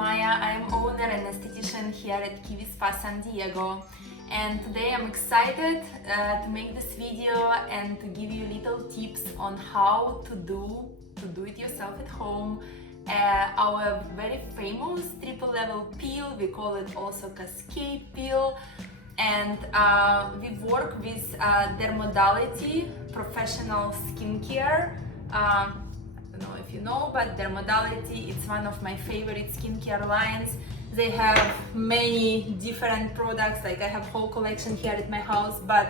Maya. I'm owner and esthetician here at Kiwi Spa San Diego, and today I'm excited to make this video and to give you little tips on how to do it yourself at home. Our very famous triple level peel, we call it also Cascade peel, and we work with Dermodality professional skincare. I don't know if you know, but Dermodality, it's one of my favorite skincare lines. They have many different products, like I have whole collection here at my house, but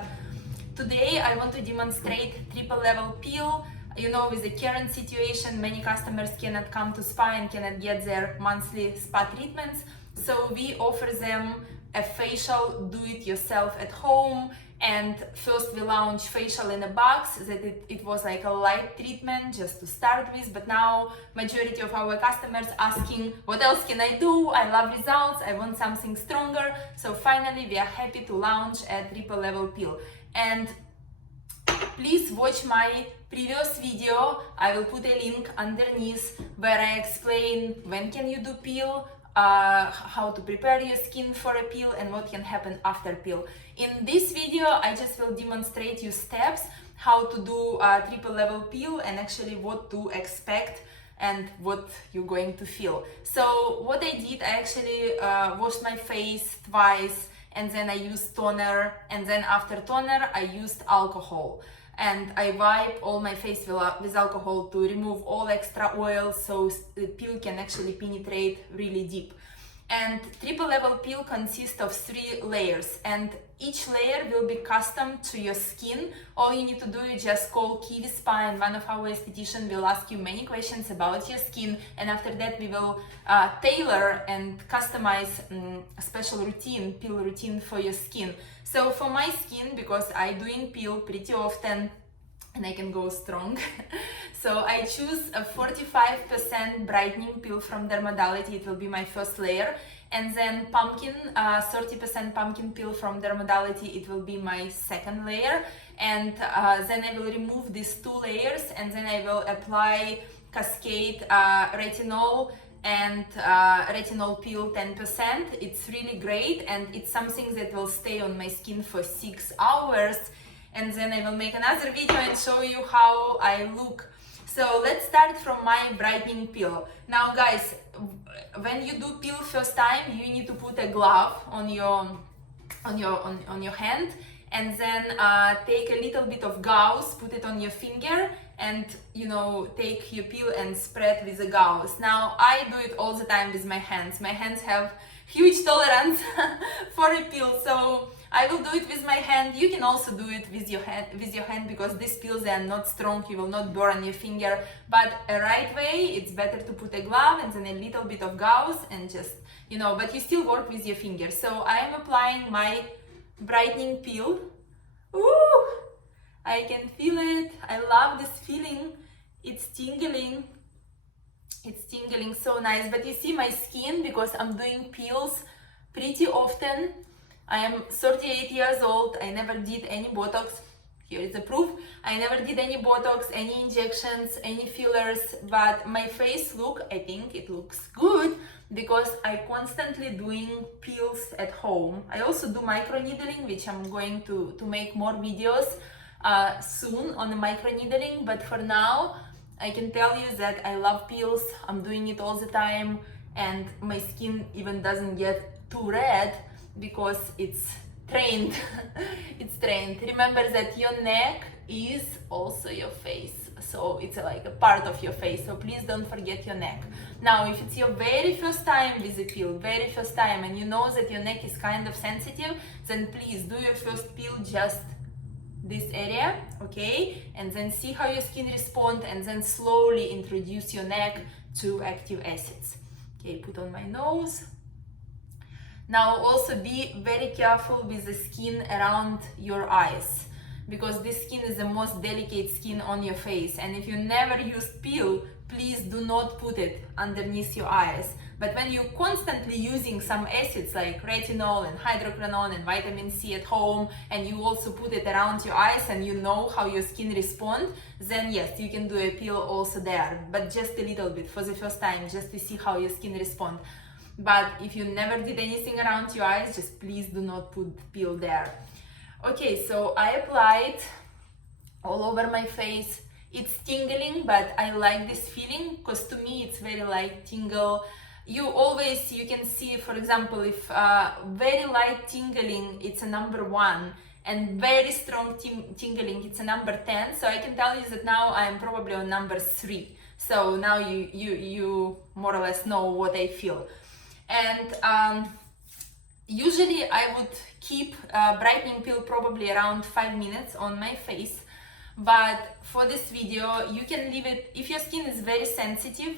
today I want to demonstrate triple level peel. You know, with the current situation, many customers cannot come to spa and cannot get their monthly spa treatments, so we offer them a facial do-it-yourself at home. And first we launched facial in a box, that it was like a light treatment just to start with, but now majority of our customers asking, what else can I do? I love results, I want something stronger. So finally we are happy to launch a triple level peel. And please watch my previous video. I will put a link underneath where I explain when can you do peel, how to prepare your skin for a peel, and what can happen after peel. In this video, I just will demonstrate you steps how to do a triple level peel and actually what to expect and what you're going to feel. So what I did, I actually washed my face twice, and then I used toner, and then after toner I used alcohol. And I wipe all my face with alcohol to remove all extra oil, so the peel can actually penetrate really deep. And triple level peel consists of 3 layers, and each layer will be custom to your skin. All you need to do is just call Kiwi Spa, and one of our estheticians will ask you many questions about your skin, and after that we will tailor and customize a special routine, peel routine for your skin. So for my skin, because I doing peel pretty often and I can go strong, so I choose a 45% brightening peel from Dermodality. It will be my first layer, and then pumpkin, 30% pumpkin peel from Dermodality. It will be my second layer, and then I will remove these 2 layers, and then I will apply Cascade retinol and retinol peel 10%. It's really great, and it's something that will stay on my skin for 6 hours. And then I will make another video and show you how I look. So let's start from my brightening peel. Now guys, when you do peel first time, you need to put a glove on your hand, and then take a little bit of gauze, put it on your finger, and take your peel and spread with the gauze. Now I do it all the time with my hands. My hands have huge tolerance for a peel, so I will do it with my hand. You can also do it with your hand because these peels, they are not strong, you will not burn your finger. But a right way, it's better to put a glove and then a little bit of gauze and just, but you still work with your fingers. So I am applying my brightening peel. Ooh, I can feel it. I love this feeling. It's tingling. It's tingling so nice. But you see my skin, because I'm doing peels pretty often. I am 38 years old. I never did any Botox. Here is the proof. I never did any Botox, any injections, any fillers, but my face look, I think it looks good because I constantly doing peels at home. I also do microneedling, which I'm going to make more videos soon on the microneedling, but for now I can tell you that I love peels. I'm doing it all the time, and my skin even doesn't get too red because it's trained. It's trained. Remember that your neck is also your face, so it's like a part of your face, so please don't forget your neck. Now if it's your very first time with the peel, very first time, and you know that your neck is kind of sensitive, then please do your first peel just this area, okay, and then see how your skin responds, and then slowly introduce your neck to active acids. Okay, put on my nose. Now also be very careful with the skin around your eyes, because this skin is the most delicate skin on your face, and if you never used peel, please do not put it underneath your eyes. But when you're constantly using some acids like retinol and hydroquinone and vitamin C at home, and you also put it around your eyes and you know how your skin responds, then yes, you can do a peel also there, but just a little bit for the first time, just to see how your skin responds. but if you never did anything around your eyes, just please do not put peel there. Okay, so I applied all over my face. It's tingling, but I like this feeling because to me it's very light tingle. You can see, for example, if very light tingling, it's a number 1, and very strong tingling, it's a number 10. So I can tell you that now I'm probably on number 3. So now you more or less know what I feel. And usually I would keep brightening peel probably around 5 minutes on my face. But for this video, you can leave it, if your skin is very sensitive,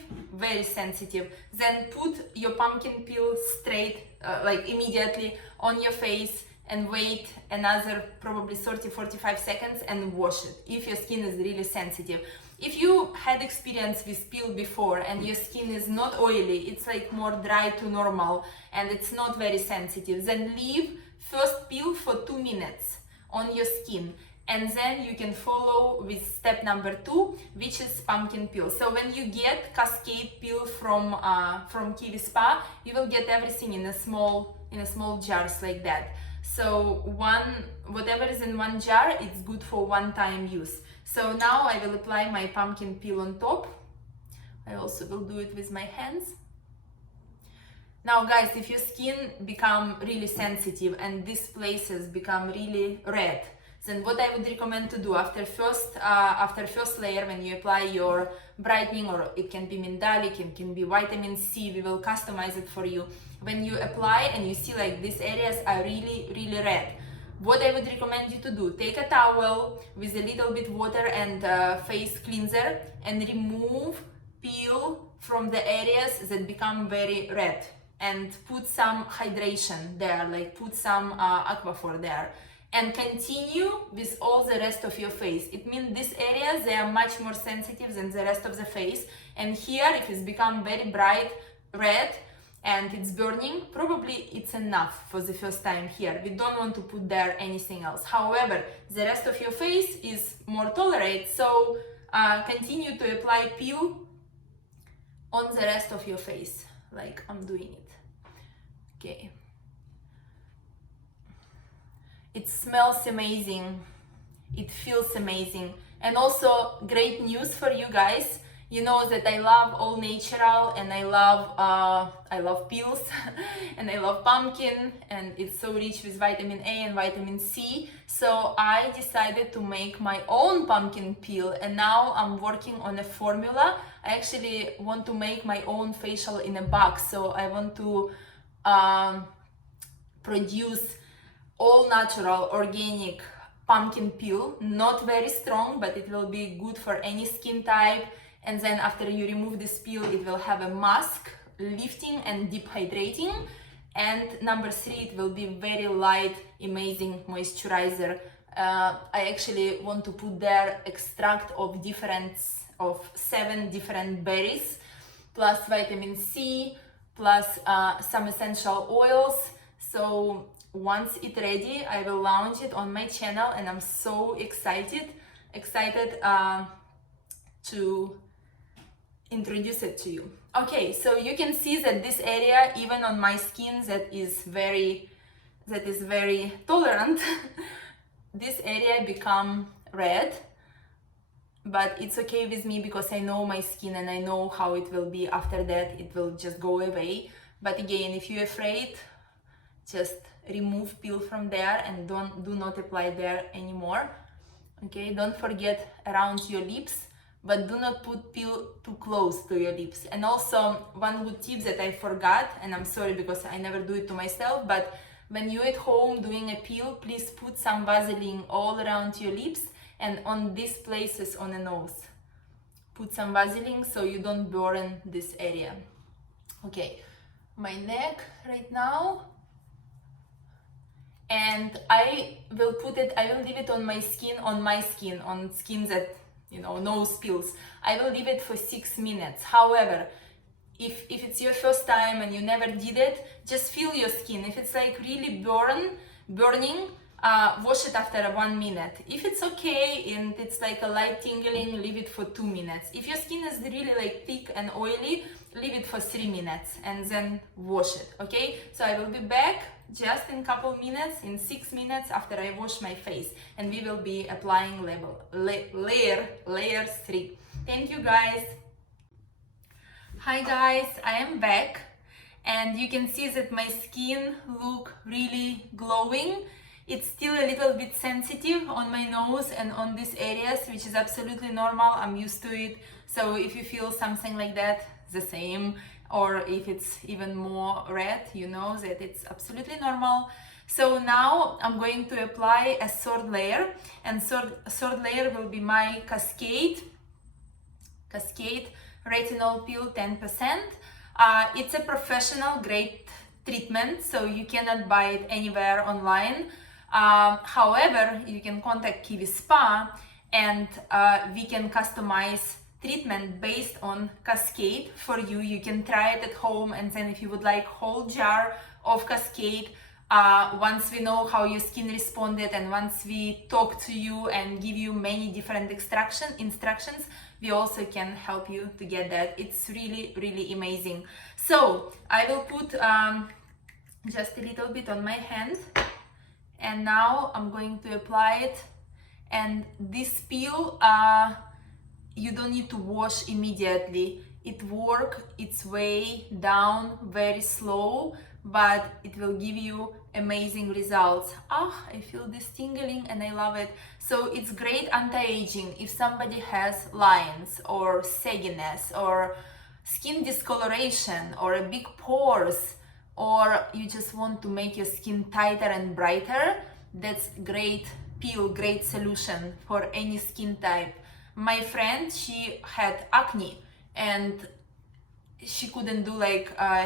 then put your pumpkin peel straight, like immediately on your face and wait another probably 30-45 seconds and wash it, if your skin is really sensitive. If you had experience with peel before and your skin is not oily, it's like more dry to normal and it's not very sensitive, then leave first peel for 2 minutes on your skin. And then you can follow with step number 2, which is pumpkin peel. So when you get Cascade peel from Kiwi Spa, you will get everything in a small jars like that. So whatever is in one jar, it's good for one-time use. So now I will apply my pumpkin peel on top. I also will do it with my hands. Now guys, if your skin become really sensitive and these places become really red, then what I would recommend to do after first layer, when you apply your brightening, or it can be Mindalic, it can be vitamin C, we will customize it for you. When you apply and you see like these areas are really red, what I would recommend you to do, take a towel with a little bit water and face cleanser and remove peel from the areas that become very red, and put some hydration there, like put some aquaphor there. And continue with all the rest of your face. It means these areas, they are much more sensitive than the rest of the face. And here, if it's become very bright red and it's burning, probably it's enough for the first time here. We don't want to put there anything else. However, the rest of your face is more tolerate, so continue to apply peel on the rest of your face, like I'm doing it. Okay. It smells amazing, it feels amazing, and also great news for you guys. You know that I love all natural, and I love peels and I love pumpkin, and it's so rich with vitamin A and vitamin C. So I decided to make my own pumpkin peel, and now I'm working on a formula. I actually want to make my own facial in a box, so I want to produce all natural organic pumpkin peel, not very strong, but it will be good for any skin type. And then after you remove this peel, it will have a mask, lifting and deep hydrating. And number 3, it will be very light, amazing moisturizer. I actually want to put there extract of 7 different berries, plus vitamin C, plus some essential oils. So once it's ready, I will launch it on my channel, and I'm so excited to introduce it to you. Okay, so you can see that this area, even on my skin that is very tolerant, this area become red, but it's okay with me because I know my skin and I know how it will be after that. It will just go away. But again, if you're afraid, just remove peel from there and do not apply there anymore. Okay, don't forget around your lips, but do not put peel too close to your lips. And also one good tip that I forgot, and I'm sorry because I never do it to myself, but when you're at home doing a peel, please put some Vaseline all around your lips and on these places on the nose. Put some Vaseline so you don't burn this area. Okay, my neck right now. And I will leave it on my skin, on skin that, you know, nose peels. I will leave it for 6 minutes. However, if it's your first time and you never did it, just feel your skin. If it's like really burning, wash it after 1 minute. If it's okay and it's like a light tingling, leave it for 2 minutes. If your skin is really like thick and oily, leave it for 3 minutes and then wash it, okay? So I will be back just in couple minutes, in 6 minutes after I wash my face, and we will be applying layer 3. Thank you guys. Hi guys, I am back, and you can see that my skin look really glowing. It's still a little bit sensitive on my nose and on these areas, which is absolutely normal. I'm used to it. So if you feel something like that, the same, or if it's even more red, you know that it's absolutely normal. So now I'm going to apply a third layer, and third layer will be my Cascade retinol peel 10%. It's a professional grade treatment, so you cannot buy it anywhere online. However, you can contact Kiwi Spa, and we can customize treatment based on Cascade for you. You can try it at home, and then if you would like whole jar of Cascade, once we know how your skin responded and once we talk to you and give you many different instructions, we also can help you to get that. It's really, really amazing. So I will put just a little bit on my hand, and now I'm going to apply it. And this peel, you don't need to wash immediately. It works its way down very slow, but it will give you amazing results. I feel this tingling and I love it. So it's great anti-aging if somebody has lines or sagginess or skin discoloration or a big pores, or you just want to make your skin tighter and brighter. That's great peel, great solution for any skin type. My friend, she had acne and she couldn't do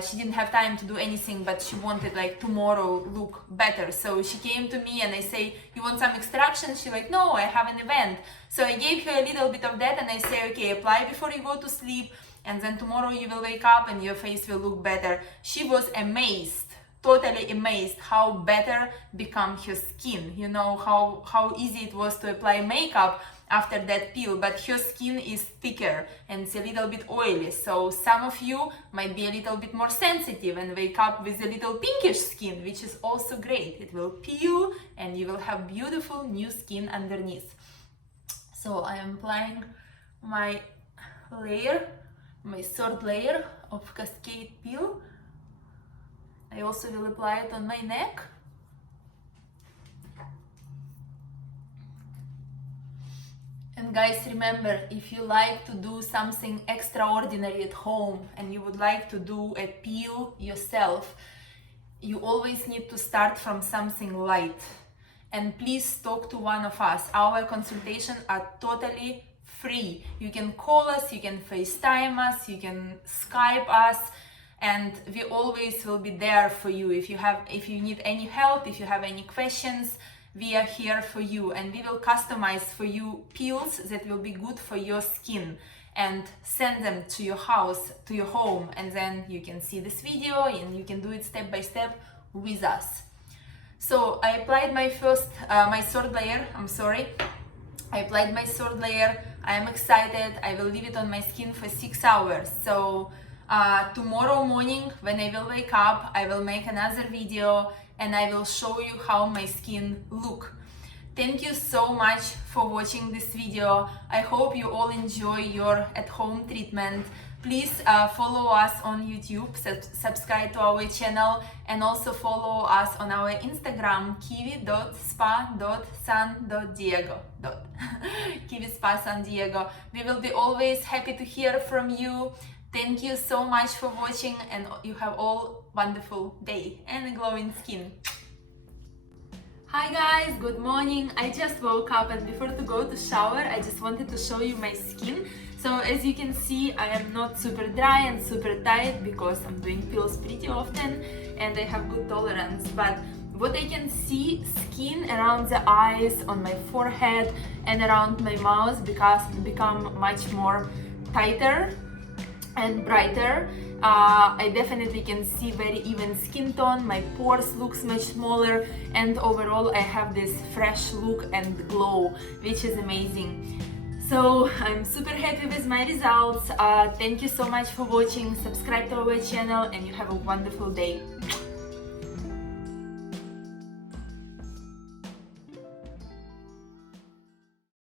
she didn't have time to do anything, but she wanted tomorrow look better. So she came to me and I say, you want some extraction? She like, no, I have an event. So I gave her a little bit of that and I say, okay, apply before you go to sleep, and then tomorrow you will wake up and your face will look better. She was amazed, totally amazed how better become her skin. You know how easy it was to apply makeup after that peel, but her skin is thicker and it's a little bit oily. So some of you might be a little bit more sensitive and wake up with a little pinkish skin, which is also great. It will peel and you will have beautiful new skin underneath. So I am applying my third layer of Cascade peel. I also will apply it on my neck. And guys, remember, if you like to do something extraordinary at home and you would like to do a peel yourself, you always need to start from something light. And please talk to one of us. Our consultations are totally free. You can call us, you can FaceTime us, you can Skype us, and we always will be there for you. If you need any help, if you have any questions, we are here for you, and we will customize for you peels that will be good for your skin and send them to your house, to your home, and then you can see this video and you can do it step by step with us. So I applied my third layer, I applied my third layer. I am excited. I will leave it on my skin for 6 hours. So tomorrow morning when I will wake up, I will make another video and I will show you how my skin look. Thank you so much for watching this video. I hope you all enjoy your at-home treatment. Please follow us on YouTube, subscribe to our channel, and also follow us on our Instagram, kiwi.spa.san.diego. Kiwi Spa San Diego. We will be always happy to hear from you. Thank you so much for watching, and you have all wonderful day and a glowing skin. Hi guys, good morning. I just woke up, and before to go to shower, I just wanted to show you my skin. So as you can see, I am not super dry and super tight because I'm doing peels pretty often and I have good tolerance. But what I can see, skin around the eyes, on my forehead and around my mouth become much more tighter. and brighter. I definitely can see very even skin tone, my pores looks much smaller, and overall I have this fresh look and glow, which is amazing. So I'm super happy with my results. Thank you so much for watching. Subscribe to our channel and you have a wonderful day.